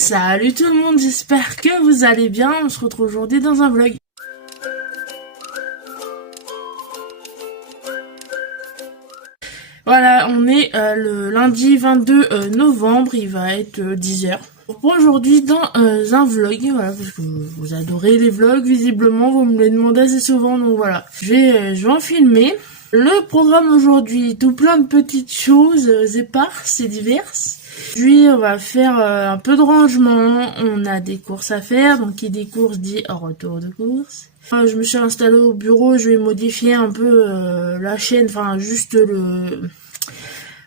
Salut tout le monde, j'espère que vous allez bien. On se retrouve aujourd'hui dans un vlog. Voilà, on est le lundi 22 novembre, il va être 10h. Pour aujourd'hui dans un vlog, voilà, parce que vous adorez les vlogs, visiblement, vous me les demandez assez souvent, donc voilà. Je vais en filmer. Le programme aujourd'hui, tout plein de petites choses éparses et diverses. Aujourd'hui, on va faire un peu de rangement, on a des courses à faire, donc qui dit courses dit retour de courses. Je me suis installée au bureau, je vais modifier un peu la chaîne, enfin juste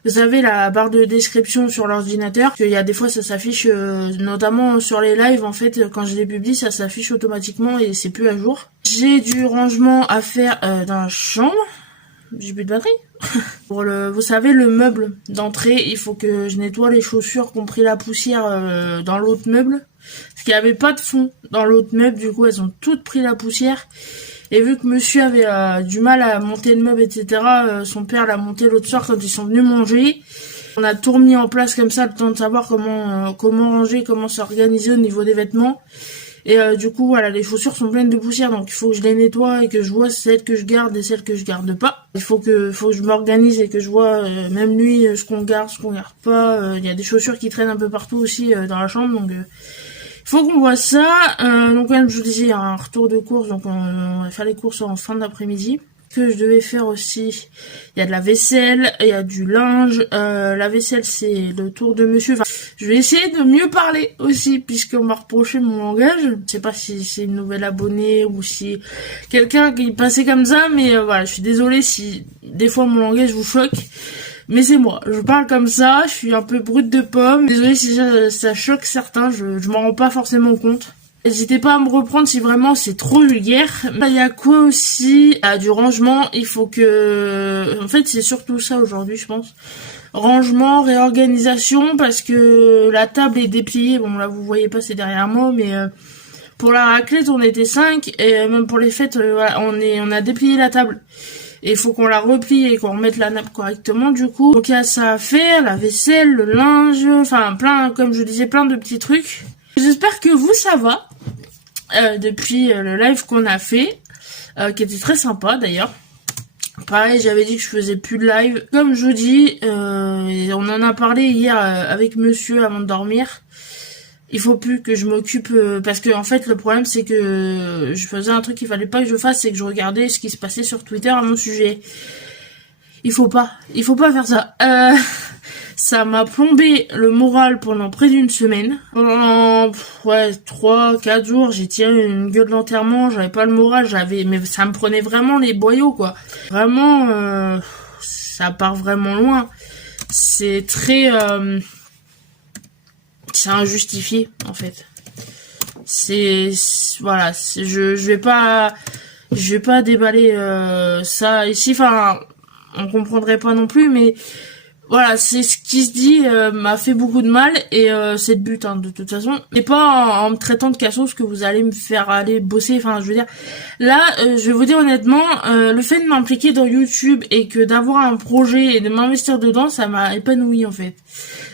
vous savez, la barre de description sur l'ordinateur, qu'il y a des fois ça s'affiche, notamment sur les lives, en fait, quand je les publie, ça s'affiche automatiquement et c'est plus à jour. J'ai du rangement à faire dans la chambre. J'ai plus de batterie. Vous savez, le meuble d'entrée, il faut que je nettoie les chaussures qui ont pris la poussière dans l'autre meuble. Parce qu'il n'y avait pas de fond dans l'autre meuble, du coup elles ont toutes pris la poussière. Et vu que monsieur avait du mal à monter le meuble, etc., son père l'a monté l'autre soir quand ils sont venus manger. On a tout remis en place comme ça, le temps de savoir comment ranger, comment s'organiser au niveau des vêtements. Et du coup, voilà, les chaussures sont pleines de poussière, donc il faut que je les nettoie et que je vois celles que je garde et celles que je garde pas. Il faut que je m'organise et que je vois, même lui, ce qu'on garde pas. Il y a des chaussures qui traînent un peu partout aussi dans la chambre, donc il faut qu'on voit ça. Donc comme je vous disais, il y a un retour de course, donc on va faire les courses en fin d'après-midi. Que je devais faire aussi, il y a de la vaisselle, il y a du linge, la vaisselle c'est le tour de monsieur, enfin, je vais essayer de mieux parler aussi, puisqu'on m'a reproché mon langage, je sais pas si c'est une nouvelle abonnée ou si quelqu'un qui passait comme ça, mais voilà, je suis désolée si des fois mon langage vous choque, mais c'est moi, je parle comme ça, je suis un peu brute de pomme, désolée si ça choque certains, je m'en rends pas forcément compte. N'hésitez pas à me reprendre si vraiment c'est trop vulgaire. Il y a quoi aussi? Du rangement, il faut que... En fait, c'est surtout ça aujourd'hui, je pense. Rangement, réorganisation, parce que la table est dépliée. Bon, là, vous voyez pas, c'est derrière moi, mais... pour la raclette, on était 5, et même pour les fêtes, voilà, on a déplié la table. Et il faut qu'on la replie et qu'on remette la nappe correctement, du coup. Donc il y a ça à faire, la vaisselle, le linge, enfin plein, comme je disais, plein de petits trucs. J'espère que vous, ça va. Depuis le live qu'on a fait, qui était très sympa d'ailleurs. Pareil, j'avais dit que je faisais plus de live. Comme je vous dis, on en a parlé hier avec monsieur avant de dormir. Il faut plus que je m'occupe parce que en fait le problème c'est que je faisais un truc qu'il fallait pas que je fasse, c'est que je regardais ce qui se passait sur Twitter à mon sujet. Il faut pas faire ça. Ça m'a plombé le moral pendant près d'une semaine. Pendant 3-4 jours, j'ai tiré une gueule d'enterrement, j'avais pas le moral, mais ça me prenait vraiment les boyaux quoi. Vraiment ça part vraiment loin. C'est très c'est injustifié en fait. Voilà, je vais pas déballer ça ici, enfin on comprendrait pas non plus, mais voilà, c'est ce qui se dit m'a fait beaucoup de mal et c'est le but de toute façon. C'est pas en me traitant de cassos que vous allez me faire aller bosser, enfin je veux dire, là je vais vous dire honnêtement, le fait de m'impliquer dans YouTube et que d'avoir un projet et de m'investir dedans, ça m'a épanoui en fait.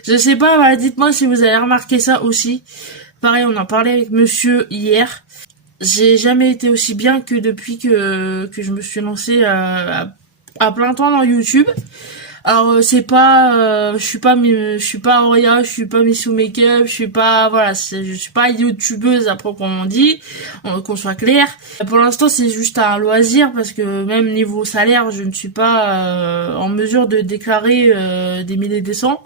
Je sais pas, voilà, dites-moi si vous avez remarqué ça aussi. Pareil, on en parlait avec monsieur hier. J'ai jamais été aussi bien que depuis que je me suis lancée à plein temps dans YouTube. Alors c'est pas je suis pas Auria, je suis pas Missou Makeup, je suis pas je suis pas youtubeuse à proprement dit, qu'on soit clair. Pour l'instant, c'est juste un loisir parce que même niveau salaire, je ne suis pas en mesure de déclarer des milliers des cents.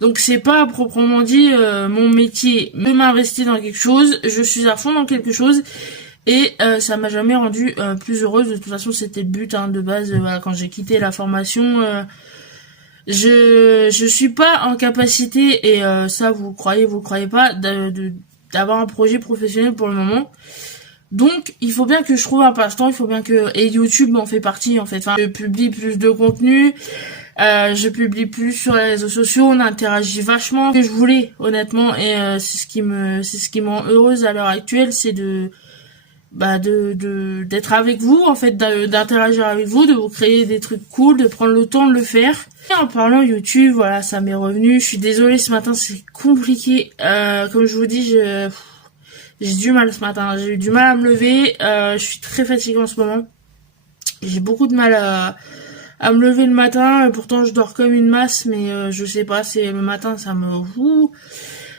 Donc c'est pas à proprement dit mon métier. Je m'investis dans quelque chose, je suis à fond dans quelque chose. Et ça m'a jamais rendue plus heureuse. De toute façon, c'était le but de base. Voilà, quand j'ai quitté la formation, je suis pas en capacité, et ça vous croyez pas, d'avoir un projet professionnel pour le moment. Donc il faut bien que je trouve un passe-temps, il faut bien que, et YouTube en fait partie en fait. Enfin, je publie plus de contenu, je publie plus sur les réseaux sociaux, on interagit vachement. Ce que je voulais honnêtement, et c'est ce qui me rend heureuse à l'heure actuelle, c'est d'être avec vous, en fait, d'interagir avec vous, de vous créer des trucs cool, de prendre le temps de le faire. Et en parlant YouTube, voilà, ça m'est revenu. Je suis désolée, ce matin c'est compliqué. Comme je vous dis, j'ai du mal ce matin. J'ai eu du mal à me lever. Je suis très fatiguée en ce moment. J'ai beaucoup de mal à me lever le matin. Et pourtant, je dors comme une masse, mais je sais pas. C'est le matin, ça me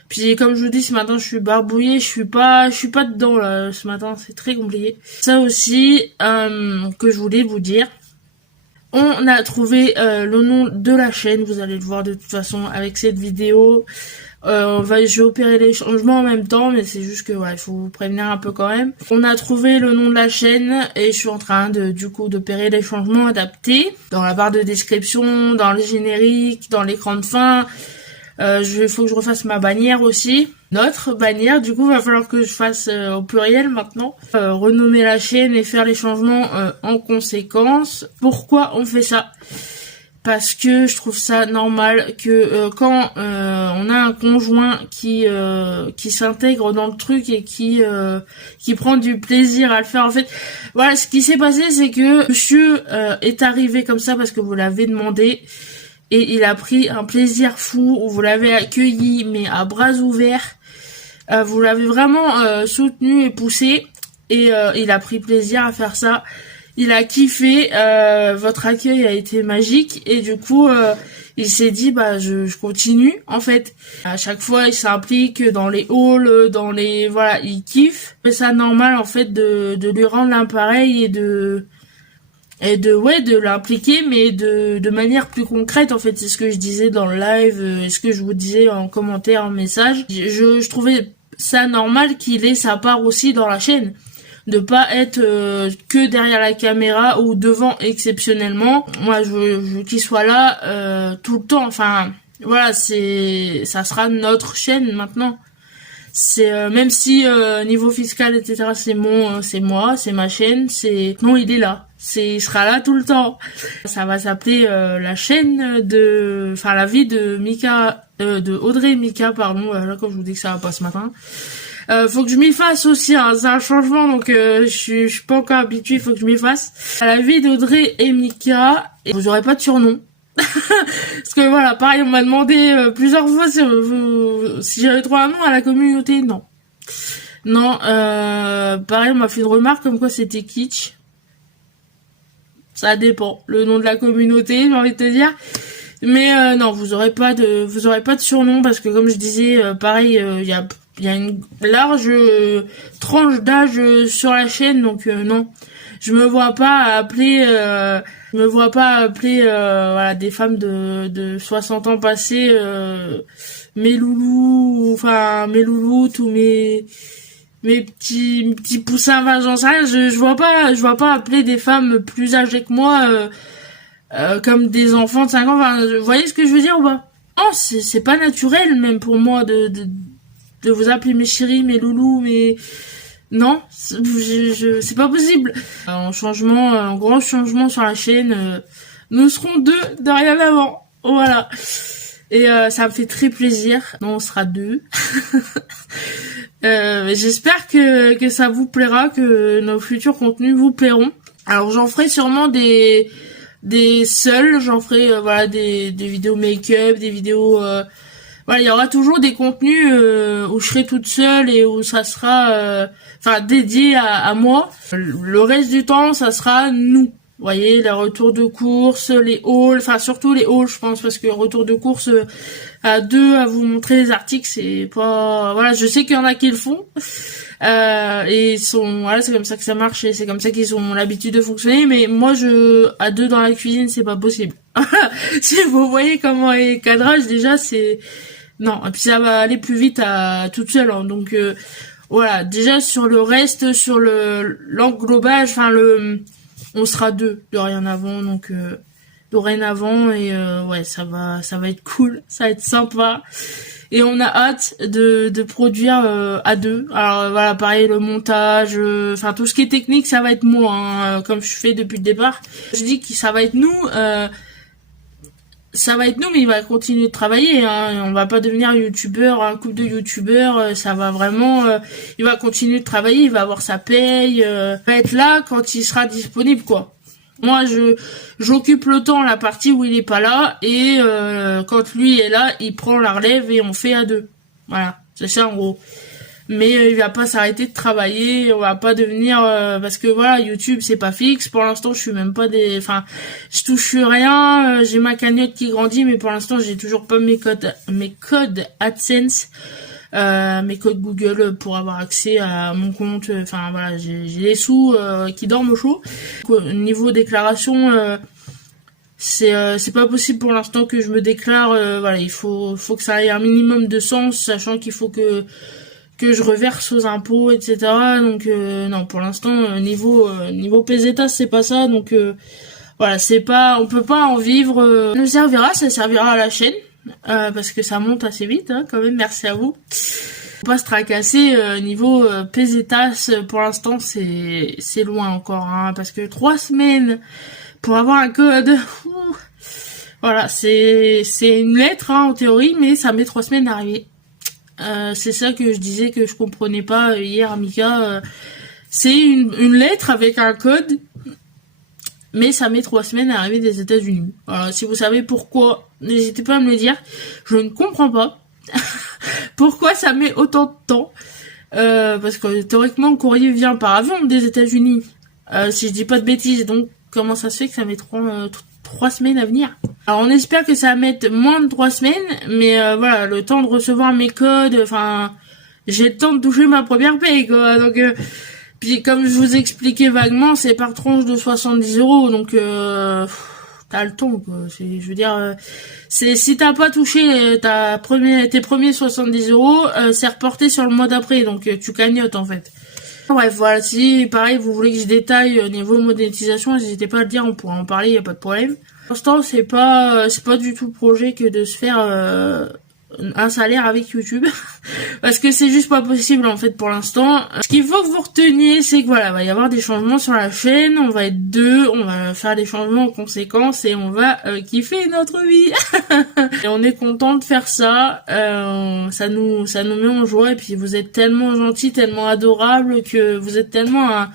Puis comme je vous dis, ce matin je suis barbouillée, je suis pas dedans là ce matin, c'est très compliqué. Ça aussi que je voulais vous dire. On a trouvé le nom de la chaîne, vous allez le voir de toute façon avec cette vidéo. Je vais opérer les changements en même temps, mais c'est juste que ouais, il faut vous prévenir un peu quand même. On a trouvé le nom de la chaîne et je suis en train d'opérer les changements adaptés dans la barre de description, dans le générique, dans l'écran de fin. Faut que je refasse ma bannière aussi. Notre bannière, du coup, va falloir que je fasse au pluriel maintenant. Renommer la chaîne et faire les changements en conséquence. Pourquoi on fait ça? Parce que je trouve ça normal que quand on a un conjoint qui s'intègre dans le truc et qui prend du plaisir à le faire, en fait, voilà, ce qui s'est passé, c'est que monsieur est arrivé comme ça parce que vous l'avez demandé. Et il a pris un plaisir fou, vous l'avez accueilli, mais à bras ouverts. Vous l'avez vraiment soutenu et poussé. Et il a pris plaisir à faire ça. Il a kiffé, votre accueil a été magique. Et du coup, il s'est dit, je continue, en fait. À chaque fois, il s'implique dans les halls, voilà, il kiffe. C'est ça normal, en fait, de lui rendre l'appareil et de l'impliquer, mais de manière plus concrète, en fait. C'est ce que je disais dans le live, ce que je vous disais en commentaire, en message. Je trouvais ça normal qu'il ait sa part aussi dans la chaîne, de pas être que derrière la caméra ou devant exceptionnellement. Moi, je veux qu'il soit là tout le temps. Enfin, voilà, ça sera notre chaîne maintenant. C'est même si niveau fiscal, etc., c'est moi, c'est ma chaîne, non, il est là. Il sera là tout le temps. Ça va s'appeler la chaîne la vie de Mika, de Audrey et Mika, pardon. Voilà, comme je vous dis que ça va pas ce matin. Faut que je m'y fasse aussi, hein. C'est un changement, donc je suis pas encore habituée. Faut que je m'y fasse. À la vie d'Audrey et Mika, et vous aurez pas de surnom. Parce que voilà, pareil, on m'a demandé plusieurs fois si j'avais trouvé un nom à la communauté. Non, pareil, on m'a fait une remarque comme quoi c'était kitsch. Ça dépend, le nom de la communauté, j'ai envie de te dire. Mais non, vous aurez pas de surnom, parce que comme je disais, pareil, il y a une large tranche d'âge sur la chaîne, donc non, je me vois pas appeler voilà, des femmes de 60 ans passés mes loulous, ou mes petits poussins, enfin, j'en sais rien. Je vois pas appeler des femmes plus âgées que moi comme des enfants de 5 ans. Enfin, vous voyez ce que je veux dire ou pas? Non, c'est pas naturel, même pour moi, de vous appeler mes chéris, mes loulous, non, c'est pas possible. Un grand changement sur la chaîne. Nous serons 2 dorénavant. Voilà. Et ça me fait très plaisir. Non, on sera 2. J'espère que ça vous plaira, que nos futurs contenus vous plairont. Alors j'en ferai sûrement des seuls, j'en ferai voilà, des vidéos make-up, des vidéos voilà, il y aura toujours des contenus où je serai toute seule et où ça sera dédié à moi. Le reste du temps, ça sera nous. Vous voyez, les retours de course, les hauls, enfin surtout les hauls, je pense, parce que retour de course à 2 à vous montrer les articles, c'est pas... Voilà, je sais qu'il y en a qui le font. Et voilà, c'est comme ça que ça marche et c'est comme ça qu'ils ont l'habitude de fonctionner, mais moi à 2 dans la cuisine, c'est pas possible. Si vous voyez comment est le cadrage, déjà, non, et puis ça va aller plus vite toute seule, hein. Donc voilà, déjà sur le reste, sur l'englobage, on sera 2 dorénavant, donc dorénavant, et ouais, ça va être cool, ça va être sympa, et on a hâte de produire à 2. Alors voilà, pareil, le montage, tout ce qui est technique, ça va être moi, hein, comme je fais depuis le départ. Je dis que ça va être nous. ça va être nous, mais il va continuer de travailler, hein. On va pas devenir youtubeur, un couple de youtubeurs, ça va vraiment, il va continuer de travailler, il va avoir sa paye, il va être là quand il sera disponible, quoi. Moi, j'occupe le temps, la partie où il est pas là, et quand lui est là, il prend la relève et on fait à deux. Voilà, c'est ça en gros. Mais il va pas s'arrêter de travailler, on va pas devenir parce que voilà, YouTube c'est pas fixe. Pour l'instant, je suis même pas enfin, je touche rien. J'ai ma cagnotte qui grandit, mais pour l'instant, j'ai toujours pas mes codes AdSense, mes codes Google pour avoir accès à mon compte. Enfin voilà, j'ai les sous qui dorment au chaud. Au niveau déclaration, c'est pas possible pour l'instant que je me déclare. Voilà, il faut que ça ait un minimum de sens, sachant qu'il faut que je reverse aux impôts, etc. Donc non, pour l'instant niveau PZTA c'est pas ça. Donc voilà, c'est pas, on peut pas en vivre. Ça servira à la chaîne parce que ça monte assez vite, hein, quand même. Merci à vous. Faut pas se tracasser niveau PZTA. Pour l'instant c'est loin encore, hein, parce que 3 semaines pour avoir un code. Voilà, c'est une lettre, hein, en théorie, mais ça met 3 semaines à arriver. C'est ça que je disais que je comprenais pas hier, Mika. C'est une lettre avec un code, mais ça met 3 semaines à arriver des États-Unis. Voilà, si vous savez pourquoi, n'hésitez pas à me le dire. Je ne comprends pas pourquoi ça met autant de temps. Parce que théoriquement, le courrier vient par avion des États-Unis. Si je dis pas de bêtises, donc comment ça se fait que ça met 3 semaines à venir? Alors on espère que ça va mettre moins de 3 semaines, mais voilà, le temps de recevoir mes codes, enfin, j'ai le temps de toucher ma première paye, quoi. Donc, puis comme je vous expliquais vaguement, c'est par tranche de 70 €, donc t'as le temps, quoi. Je veux dire, c'est si t'as pas touché tes premiers 70 €, c'est reporté sur le mois d'après, donc tu cagnottes en fait. Bref, voilà, si pareil vous voulez que je détaille au niveau monétisation, n'hésitez pas à le dire, on pourra en parler, y a pas de problème. Pour l'instant, c'est pas du tout le projet que de se faire un salaire avec YouTube parce que c'est juste pas possible en fait pour l'instant. Ce qu'il faut que vous reteniez, c'est que voilà, va y avoir des changements sur la chaîne, on va être deux, on va faire des changements en conséquence et on va kiffer notre vie. Et on est content de faire ça, ça nous met en joie, et puis vous êtes tellement gentils, tellement adorables, que vous êtes tellement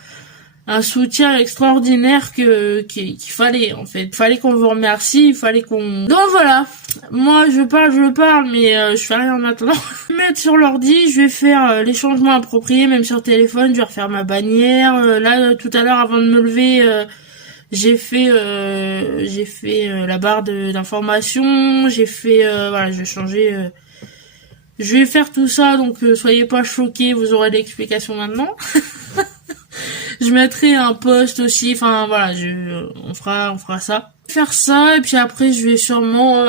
un soutien extraordinaire qu'il fallait, en fait. Il fallait qu'on vous remercie, il fallait qu'on... Donc voilà, moi je parle, mais je fais rien maintenant. Je vais mettre sur l'ordi, je vais faire les changements appropriés, même sur téléphone, je vais refaire ma bannière. Là, tout à l'heure, avant de me lever, j'ai fait la barre d'information, j'ai fait... voilà, je vais changer... je vais faire tout ça, donc soyez pas choqués, vous aurez l'explication maintenant. Je mettrai un post aussi, enfin voilà, on fera ça. Faire ça, et puis après je vais sûrement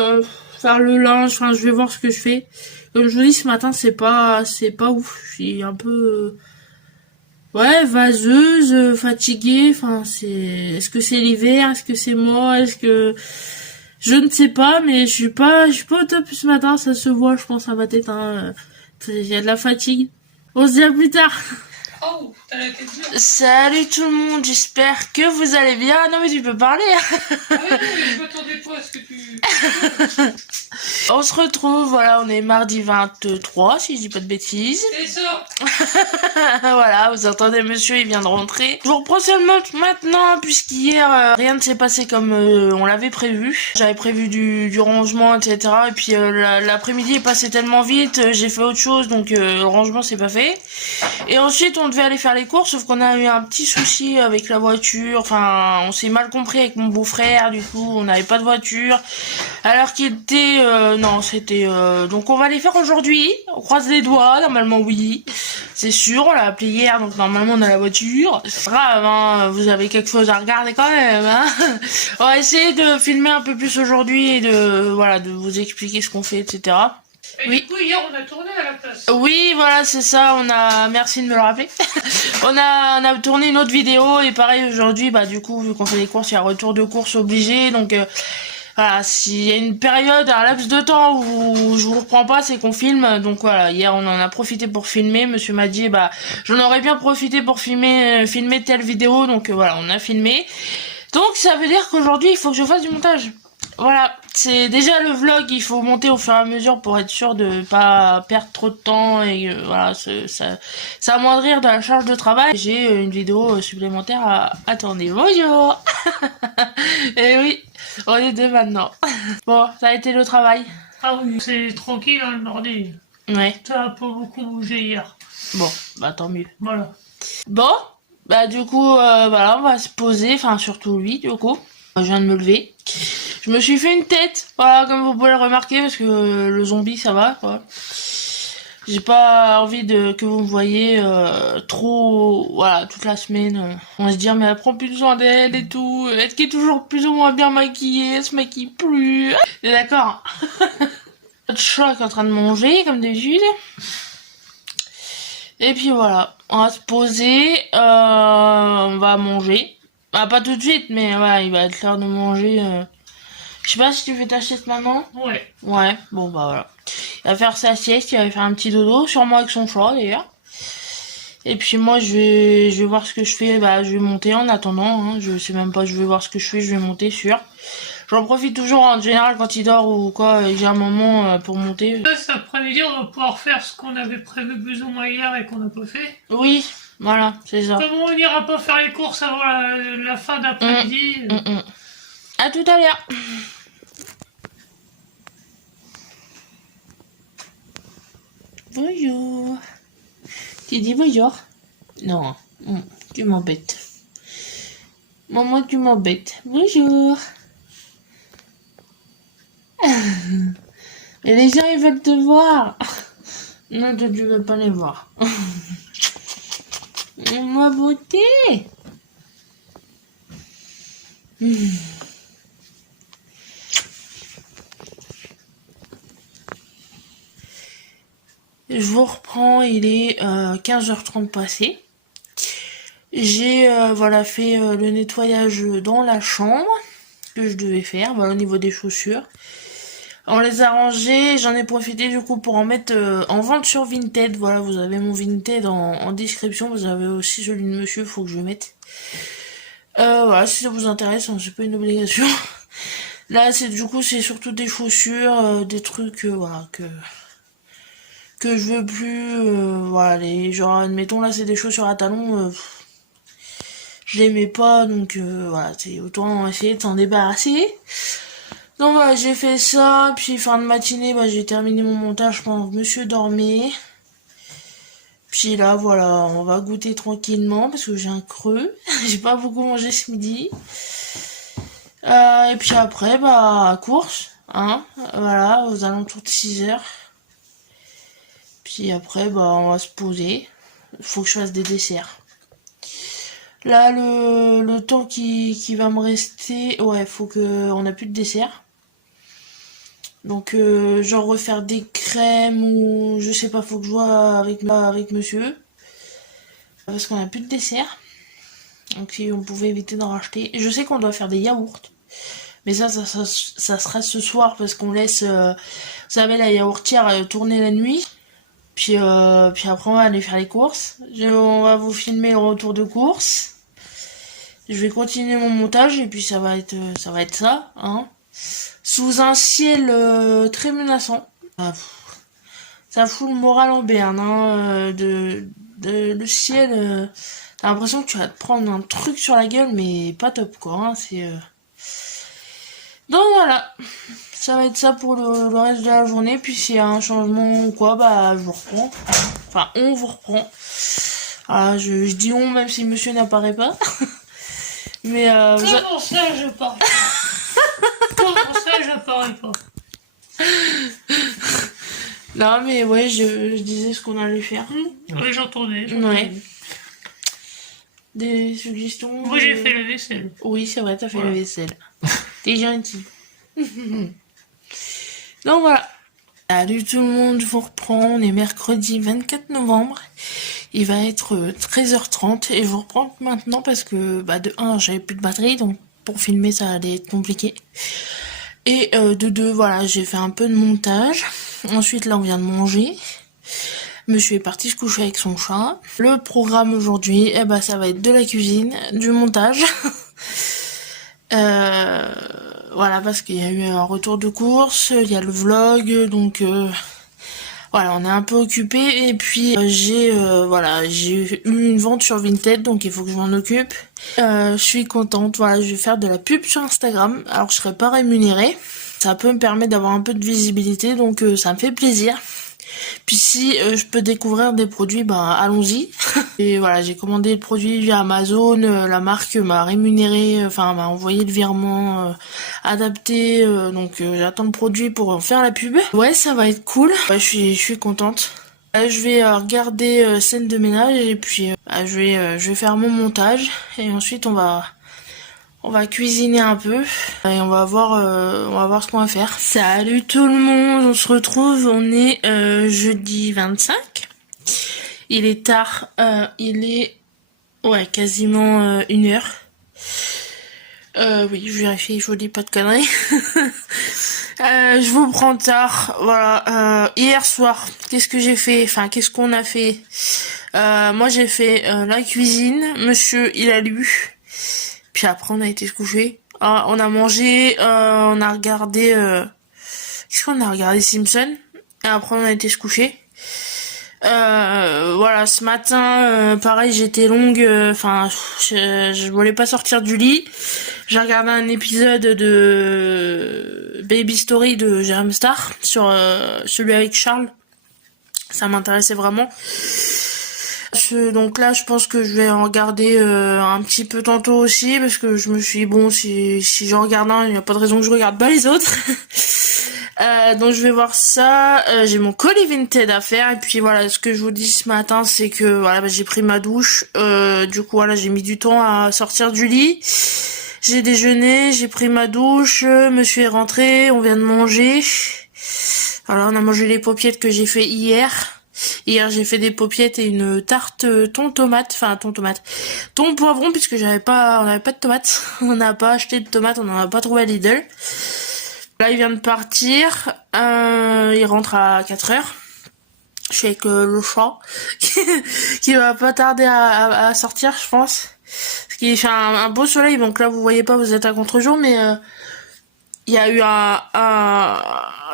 faire le linge, enfin je vais voir ce que je fais. Comme je vous dis, ce matin c'est pas ouf, je suis un peu vaseuse, fatiguée, enfin est-ce que c'est l'hiver, est-ce que c'est moi, est-ce que je ne sais pas, mais je suis pas au top ce matin, ça se voit je pense à ma tête, hein. Il y a de la fatigue. On se dit à plus tard. Oh, t'as la tête dure. Salut tout le monde, j'espère que vous allez bien. Non mais tu peux parler. Ah oui, non, mais je m'attendais pas à ce que tu... On se retrouve, voilà, on est mardi 23, si je dis pas de bêtises. C'est ça. Voilà, vous entendez monsieur, il vient de rentrer. Je vous reprends seulement maintenant, puisqu'hier, rien ne s'est passé comme on l'avait prévu. J'avais prévu du rangement, etc. Et puis l'après-midi est passé tellement vite, j'ai fait autre chose, donc le rangement s'est pas fait. Et ensuite, on devait aller faire les courses, sauf qu'on a eu un petit souci avec la voiture. Enfin, on s'est mal compris avec mon beau-frère, du coup, on n'avait pas de voiture. Alors qu'il était... non, c'était... donc on va les faire aujourd'hui. On croise les doigts, normalement oui. C'est sûr, on l'a appelé hier, donc normalement on a la voiture. C'est grave, hein, vous avez quelque chose à regarder quand même, hein. On va essayer de filmer un peu plus aujourd'hui et de vous expliquer ce qu'on fait, etc. Et oui. Du coup, hier, on a tourné à la place. Oui, voilà, c'est ça, merci de me le rappeler. on a tourné une autre vidéo, et pareil, aujourd'hui, du coup, vu qu'on fait des courses, il y a retour de course obligé, donc, voilà, s'il y a une période, un laps de temps où je vous reprends pas, c'est qu'on filme, donc voilà, hier, on en a profité pour filmer, monsieur m'a dit, j'en aurais bien profité pour filmer telle vidéo, donc voilà, on a filmé. Donc, ça veut dire qu'aujourd'hui, il faut que je fasse du montage. Voilà, c'est déjà le vlog, il faut monter au fur et à mesure pour être sûr de pas perdre trop de temps et voilà, ça amoindrir de la charge de travail. J'ai une vidéo supplémentaire à tourner. Bonjour. Et oui, on est deux maintenant. Bon, ça a été le travail. Ah oui, c'est tranquille hein, le mardi. Ouais. Ça a pas beaucoup bougé hier. Bon, bah tant mieux. Voilà. Bon, bah du coup, voilà, on va se poser, enfin surtout lui, du coup. Je viens de me lever. Je me suis fait une tête, voilà, comme vous pouvez le remarquer, parce que le zombie, ça va, quoi. J'ai pas envie que vous me voyez trop, voilà, toute la semaine. On va se dire, mais elle prend plus soin d'elle et tout. Est-ce qu'elle est toujours plus ou moins bien maquillée? Elle se maquille plus. Et d'accord. Notre chat qui est en train de manger, comme d'habitude. Et puis voilà, on va se poser, on va manger. Ah, pas tout de suite, mais voilà, il va être l'heure de manger. Je sais pas si tu fais ta sieste maintenant. Ouais. Ouais, bon bah voilà. Il va faire sa sieste, il va faire un petit dodo, sûrement avec son chat d'ailleurs. Et puis moi je vais voir ce que je fais, bah je vais monter en attendant, hein. Je sais même pas, je vais voir ce que je fais, je vais monter sûr. J'en profite toujours en général quand il dort ou quoi, j'ai un moment pour monter. Cet après-midi, on va pouvoir faire ce qu'on avait prévu plus ou moins hier et qu'on n'a pas fait. Oui, voilà, c'est ça. Comme on n'ira pas faire les courses avant la fin d'après-midi. À tout à l'heure. Bonjour. Tu dis bonjour? Non, tu m'embêtes. Maman, tu m'embêtes. Bonjour. Et les gens, ils veulent te voir. Non, toi, tu veux pas les voir. Ma beauté. Je vous reprends, il est 15h30 passé. J'ai voilà fait le nettoyage dans la chambre que je devais faire, voilà, au niveau des chaussures. On les a rangées, j'en ai profité du coup pour en mettre en vente sur Vinted. Voilà, vous avez mon Vinted en description, vous avez aussi celui de monsieur, faut que je le mette. Voilà, si ça vous intéresse, hein, c'est pas une obligation. Là, c'est du coup, c'est surtout des chaussures, des trucs, voilà, que je veux plus, voilà, genre, admettons, là, c'est des chaussures à talons, je l'aimais pas, donc, voilà, c'est autant essayer de s'en débarrasser. Donc voilà, j'ai fait ça, puis fin de matinée, bah, j'ai terminé mon montage pendant que monsieur dormait. Puis là, voilà, on va goûter tranquillement, parce que j'ai un creux, j'ai pas beaucoup mangé ce midi. Et puis après, bah, course, hein, voilà, aux alentours de 6h. Puis après, bah, on va se poser. Faut que je fasse des desserts. Là, le temps qui va me rester, ouais, faut que, on a plus de dessert. Donc, genre refaire des crèmes ou, je sais pas, faut que je vois avec monsieur. Parce qu'on a plus de dessert. Donc, si on pouvait éviter d'en racheter. Je sais qu'on doit faire des yaourts. Mais ça sera ce soir parce qu'on laisse, vous savez, la yaourtière tourner la nuit. Puis après, on va aller faire les courses. On va vous filmer le retour de course. Je vais continuer mon montage et puis ça va être ça, hein. Sous un ciel très menaçant. Ça fout le moral en berne, hein. Le ciel, t'as l'impression que tu vas te prendre un truc sur la gueule, mais pas top, quoi, hein. Donc voilà, ça va être ça pour le reste de la journée. Puis s'il y a un changement ou quoi, bah je vous reprends. Enfin, on vous reprend. Voilà, je dis on même si monsieur n'apparaît pas. Mais Comment ça, je parle pas? Comment ça, je parle pas? Non mais ouais, je disais ce qu'on allait faire. Oui, j'entendais. Ouais. Des suggestions? Moi, j'ai fait la vaisselle. Oui, c'est vrai, t'as fait la vaisselle. T'es gentil. Donc voilà. Salut tout le monde, je vous reprends. On est mercredi 24 novembre. Il va être 13h30 et je vous reprends maintenant parce que bah, de 1, j'avais plus de batterie, donc pour filmer ça allait être compliqué. Et de 2, voilà, j'ai fait un peu de montage. Ensuite là on vient de manger. Monsieur est parti se coucher avec son chat. Le programme aujourd'hui, eh ben, ça va être de la cuisine, du montage. Voilà, parce qu'il y a eu un retour de course, il y a le vlog, donc voilà, on est un peu occupé. Et puis j'ai eu une vente sur Vinted, donc il faut que je m'en occupe. Je suis contente, voilà, je vais faire de la pub sur Instagram. Alors je serai pas rémunérée, ça peut me permettre d'avoir un peu de visibilité, donc ça me fait plaisir. Puis si je peux découvrir des produits, ben allons-y. Et voilà, j'ai commandé le produit via Amazon, la marque m'a rémunéré, enfin m'a envoyé le virement adapté, donc j'attends le produit pour en faire la pub. Ouais, ça va être cool. Ouais, je suis contente. Je vais regarder scène de ménage et puis je vais faire mon montage et ensuite on va cuisiner un peu et on va voir ce qu'on va faire. Salut tout le monde, on se retrouve, on est jeudi 25. Il est tard, il est quasiment 1h. Oui, je vérifie, je vous dis pas de conneries. Je vous prends tard, voilà. Hier soir, qu'est-ce que j'ai fait? Enfin, qu'est-ce qu'on a fait? Moi j'ai fait la cuisine, monsieur il a lu. Puis après, on a été se coucher. On a mangé, on a regardé... Qu'est-ce qu'on a regardé? Simpson. Et après, on a été se coucher. Voilà, ce matin, pareil, j'étais longue. Enfin, je voulais pas sortir du lit. J'ai regardé un épisode de Baby Story de Jérôme Star sur celui avec Charles. Ça m'intéressait vraiment. Donc là, je pense que je vais en regarder un petit peu tantôt aussi, parce que je me suis dit, bon, si j'en regarde un, il n'y a pas de raison que je regarde pas les autres. Donc je vais voir ça. J'ai mon colis Vinted à faire, et puis voilà, ce que je vous dis ce matin, c'est que voilà, j'ai pris ma douche. Du coup, voilà, j'ai mis du temps à sortir du lit. J'ai déjeuné, j'ai pris ma douche, monsieur est rentré, on vient de manger. Voilà, on a mangé les paupiètes que j'ai fait hier. Hier, j'ai fait des paupiètes et une tarte thon poivron, puisque on n'avait pas de tomates. On n'a pas acheté de tomates, on n'en a pas trouvé à Lidl. Là, il vient de partir. Il rentre à 4h. Je suis avec le chat qui va pas tarder à sortir, je pense. Parce qu'il fait un beau soleil, donc là, vous voyez pas, vous êtes à contre-jour, mais il y a eu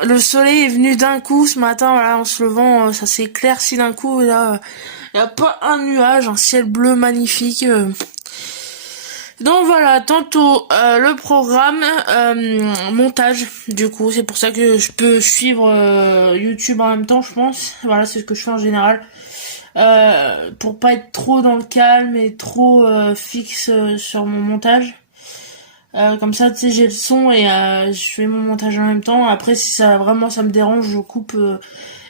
le soleil est venu d'un coup ce matin, voilà, en se levant, ça s'est éclairci d'un coup, et là, il n'y a pas un nuage, un ciel bleu magnifique. Donc voilà, tantôt le programme, montage, du coup, c'est pour ça que je peux suivre YouTube en même temps, je pense. Voilà, c'est ce que je fais en général. Pour pas être trop dans le calme et trop fixe sur mon montage. Comme ça, tu sais, j'ai le son et je fais mon montage en même temps. Après, si ça me dérange, je coupe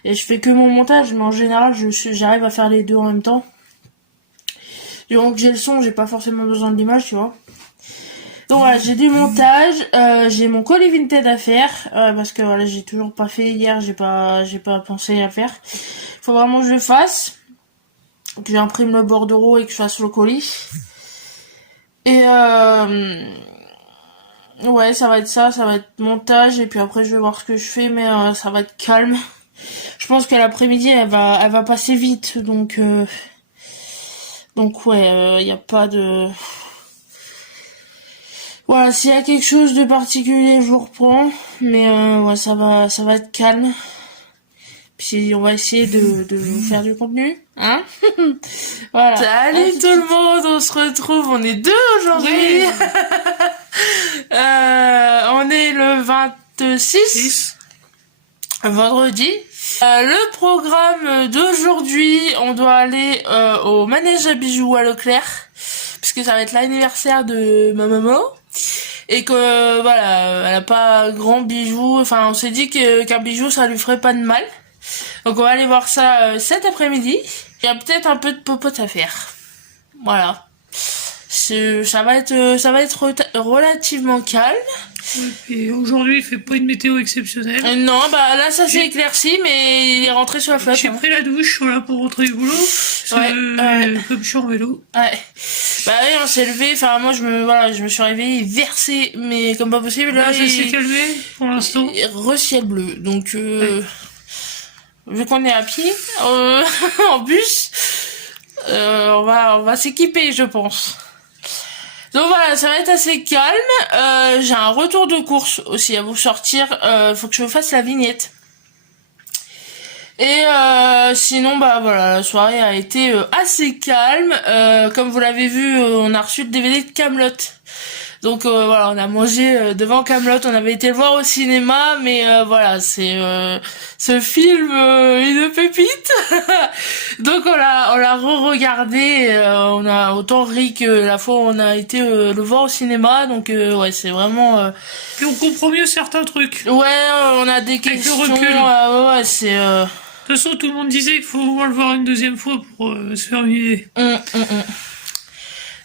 et je fais que mon montage. Mais en général, j'arrive à faire les deux en même temps. Donc j'ai le son, j'ai pas forcément besoin de l'image, tu vois. Donc voilà, j'ai du montage, j'ai mon colis Vinted à faire parce que voilà, j'ai toujours pas fait hier, j'ai pas pensé à faire. Faut vraiment que je le fasse. Que j'imprime le bordereau et que je fasse le colis. Et ouais, ça va être montage et puis après je vais voir ce que je fais, mais ça va être calme. Je pense qu'à l'après-midi elle va passer vite, donc ouais, y a pas de... Voilà, s'il y a quelque chose de particulier, je vous reprends, mais ouais, ça va être calme. Puis on va essayer de vous faire du contenu, hein. Voilà. Salut tout le monde, on se retrouve, on est deux aujourd'hui. Oui. On est le 26 vendredi. Le programme d'aujourd'hui, on doit aller au manège à bijoux à Leclerc, puisque ça va être l'anniversaire de ma maman. Et que voilà, elle a pas grand bijou, enfin on s'est dit qu'un bijou ça lui ferait pas de mal. Donc on va aller voir ça cet après-midi. Il y a peut-être un peu de popote à faire. Voilà. Ça va être relativement calme. Et aujourd'hui, il fait pas une météo exceptionnelle. Non, bah là ça s'est éclairci, mais il est rentré sur la flotte. J'ai pris la douche, voilà, pour rentrer du boulot. Comme je suis en vélo. Ouais. Bah oui, on s'est levé, enfin moi je me suis réveillée versée, mais comme pas possible. Là, ça s'est calmé pour l'instant. Ciel bleu, donc vu qu'on est à pied, en bus, on va s'équiper, je pense. Donc voilà, ça va être assez calme. J'ai un retour de course aussi à vous sortir. Faut que je fasse la vignette. Et sinon, bah voilà, la soirée a été assez calme. Comme vous l'avez vu, on a reçu le DVD de Kaamelott. Donc voilà, on a mangé devant Kaamelott, on avait été le voir au cinéma, mais voilà, c'est ce film une pépite. Donc on l'a re-regardé, on a autant ri que la fois où on a été le voir au cinéma, donc ouais, c'est vraiment Puis on comprend mieux certains trucs. ouais, on a des questions, le recul. ouais, c'est De toute façon, tout le monde disait qu'il faut au moins le voir une deuxième fois pour se faire une idée.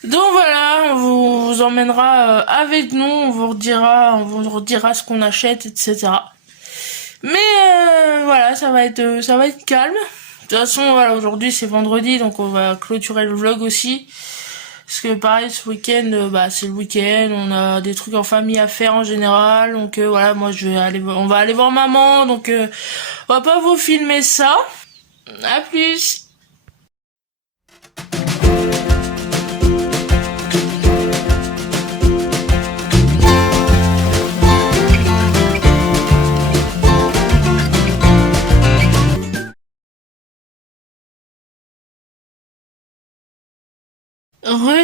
Donc voilà, on vous emmènera avec nous, on vous redira ce qu'on achète, etc. Mais voilà, ça va être calme. De toute façon, voilà, aujourd'hui c'est vendredi, donc on va clôturer le vlog aussi. Parce que pareil, ce week-end, bah c'est le week-end, on a des trucs en famille à faire en général, donc voilà, moi on va aller voir maman, donc on va pas vous filmer ça. À plus.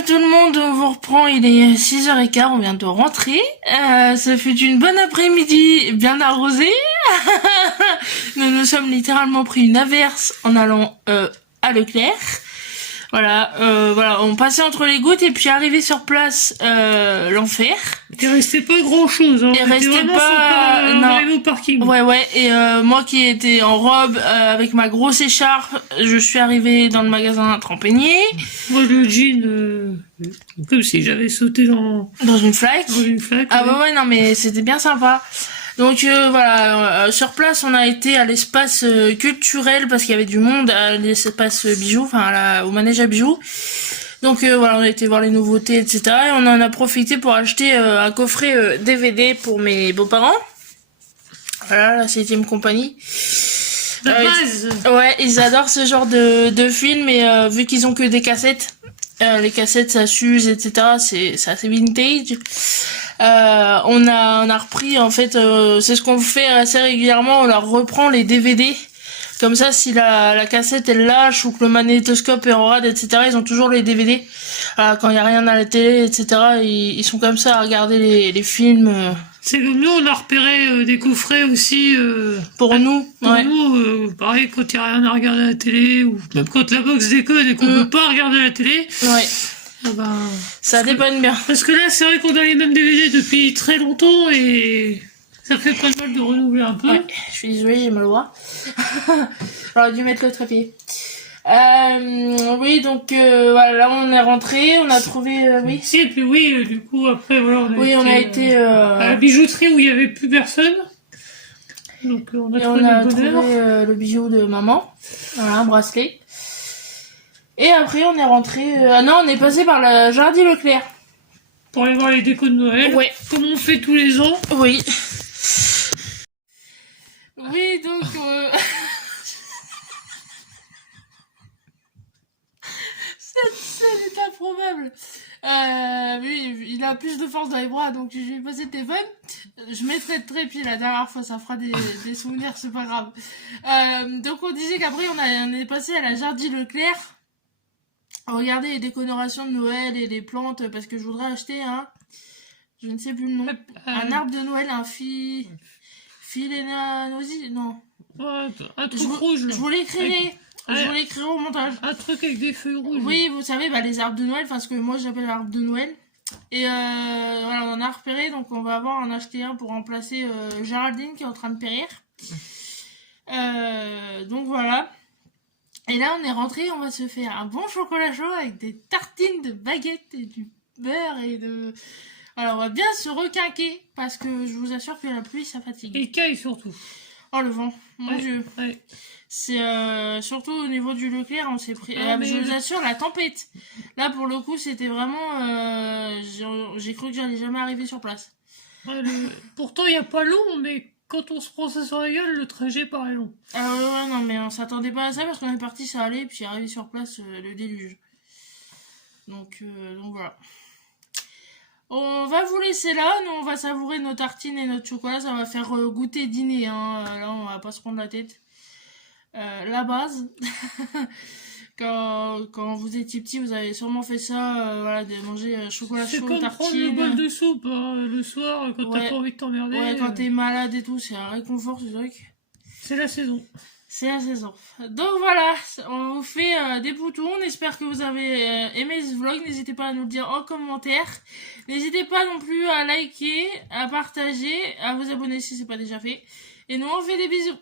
Tout le monde, on vous reprend, il est 6h15, on vient de rentrer. Ça fut une bonne après-midi bien arrosée. Nous nous sommes littéralement pris une averse en allant à Leclerc. Voilà, on passait entre les gouttes et puis arrivé sur place, l'enfer. Il restait pas grand chose, hein. Il restait pas, non. Au parking. Ouais, et moi qui étais en robe, avec ma grosse écharpe, je suis arrivée dans le magasin trempeigné. Moi, le jean, comme si j'avais sauté dans une flaque. Ah ouais. ouais, non mais c'était bien sympa. Donc voilà, sur place on a été à l'espace culturel parce qu'il y avait du monde à l'espace bijoux, enfin au manège à bijoux. Donc voilà, on a été voir les nouveautés, etc. Et on en a profité pour acheter un coffret DVD pour mes beaux-parents. Voilà, la 7ème compagnie. La base. Ouais, ils adorent ce genre de film et vu qu'ils ont que des cassettes, les cassettes ça s'use, etc. C'est assez vintage. On a repris en fait, c'est ce qu'on fait assez régulièrement, on leur reprend les DVD. Comme ça, si la cassette elle lâche ou que le magnétoscope est en rade, etc., ils ont toujours les DVD. Quand il y a rien à la télé, etc., ils sont comme ça à regarder les films. C'est comme nous, on a repéré des coffrets aussi. Pour nous, ouais. Nous, pareil, quand il y a rien à regarder à la télé, ou même quand la box déconne et qu'on peut pas regarder la télé. Ouais. Ah bah, ça dépanne bien. Parce que là, c'est vrai qu'on a les mêmes DVD depuis très longtemps et ça fait pas de mal de renouveler un peu. Ouais, je suis désolée, j'ai mal au bras. J'aurais dû mettre le trépied. Oui, donc voilà, là on est rentré, on a trouvé, oui. Si, et puis oui, du coup après voilà, on a été à la bijouterie où il y avait plus personne. Donc on a trouvé le bijou de maman, voilà, un bracelet. Et après on est rentré, non, on est passé par la Jardy Leclerc. Pour aller voir les décos de Noël. Ouais. Comme on fait tous les ans. Oui. Oui, donc cette scène est improbable. Oui, il a plus de force dans les bras, donc je lui ai passé le téléphone. Je mettrai le trépied la dernière fois, ça fera des souvenirs, c'est pas grave. Donc on disait qu'après on est passé à la Jardy Leclerc. Regardez les décorations de Noël et les plantes, parce que je voudrais acheter je ne sais plus le nom, un arbre de Noël, un philénosie, non. Ouais, un truc rouge. Je vous l'écrirai. Je vous l'écrirai au montage. Un truc avec des feuilles rouges. Oui, vous savez, les arbres de Noël, enfin ce que moi j'appelle l'arbre de Noël. Et voilà, on en a repéré, donc on va en acheter un pour remplacer Géraldine qui est en train de périr. Donc voilà. Et là on est rentré, on va se faire un bon chocolat chaud avec des tartines de baguettes et du beurre et de... Alors on va bien se requinquer parce que je vous assure que la pluie ça fatigue. Et caille surtout. Oh le vent, mon Dieu. Ouais. C'est surtout au niveau du Leclerc, on s'est pris. Je vous assure, la tempête. Là pour le coup, c'était vraiment. J'ai cru que j'allais jamais arriver sur place. Ouais, pourtant il n'y a pas long, mais quand on se prend ça sur la gueule, le trajet paraît long. Ah ouais, non, mais on s'attendait pas à ça parce qu'on est parti, ça allait, puis arrivé sur place, le déluge. Donc voilà. On va vous laisser là. Nous, on va savourer nos tartines et notre chocolat. Ça va faire goûter dîner. Hein. Là, on va pas se prendre la tête. La base. Quand vous étiez petit, vous avez sûrement fait ça, voilà, de manger chocolat C'est chaud, comme prendre le tartines. bol de soupe hein, le soir quand Ouais. t'as pas envie de t'emmerder. Ouais, quand t'es malade et tout, c'est un réconfort, ce truc. C'est la saison. C'est la saison. Donc voilà, on vous fait des boutons. On espère que vous avez aimé ce vlog. N'hésitez pas à nous le dire en commentaire. N'hésitez pas non plus à liker, à partager, à vous abonner si c'est pas déjà fait. Et nous, on fait des bisous.